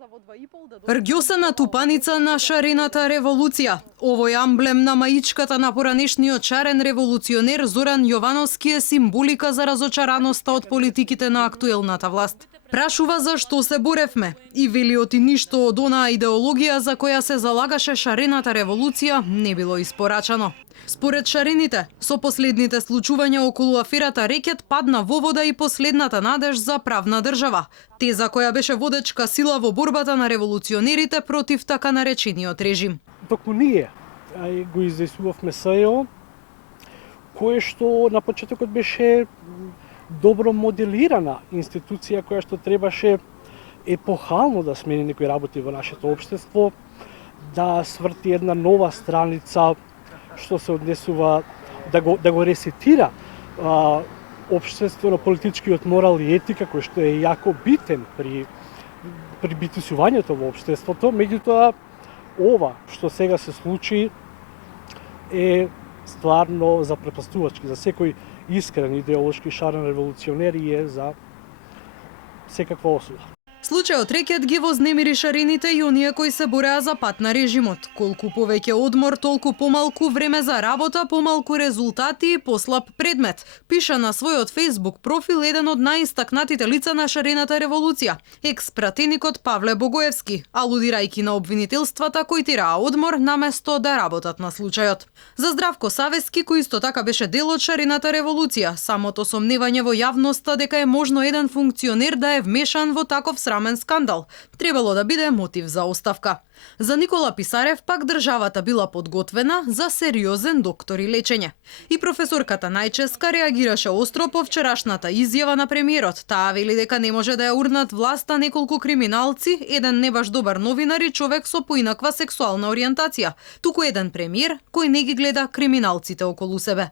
Рѓосана тупаница на шарената револуција. Овој амблем на маичката на поранешниот шарен револуционер Зоран Јовановски е символика за разочараноста од политиките на актуелната власт. Прашува за што се боревме и вели оти ништо од онаа идеологија за која се залагаше шарената револуција не било испорачано. Според шарените, со последните случувања околу аферата Рекет падна во вода и последната надеж за правна држава, теза која беше водечка сила во борбата на револуционерите против така наречениот режим. Токму ние го изнесувавме СЕО, кое што на почетокот беше добро моделирана институција која што требаше епохално да смени некои работи во нашето општество, да сврти една нова страница што се однесува да го ресетира општествено-политичкиот морал и етика кој што е јако битен при битисувањето во општеството. Меѓутоа, ова што сега се случи е стварно запрепастувачки за секој искрен идеолошки шарен револуционер и е за секаква осуда. Случајот Рекет ги вознемири шарените и оние кои се бореа за пат на режимот. Колку повеќе одмор, толку помалку време за работа, помалку резултати и послаб предмет, пиша на својот Facebook профил еден од најистакнатите лица на шарената револуција, екс-пратеникот Павле Богоевски, алудирајќи на обвинителствата кои тираа одмор наместо да работат на случајот. За Здравко Савески, кој исто така беше дел од шарената револуција, самото сомневање во јавноста дека е можно еден функционер да е вмешан во таков срамен скандал требало да биде мотив за оставка. За Никола Писарев пак државата била подготвена за сериозен доктор и лечење. И професорката Најческа реагираше остро по вчерашната изјава на премиерот. Таа вели дека не може да ја урнат власта неколку криминалци, еден не баш добар новинар и човек со поинаква сексуална ориентација, туку еден премиер кој не ги гледа криминалците околу себе.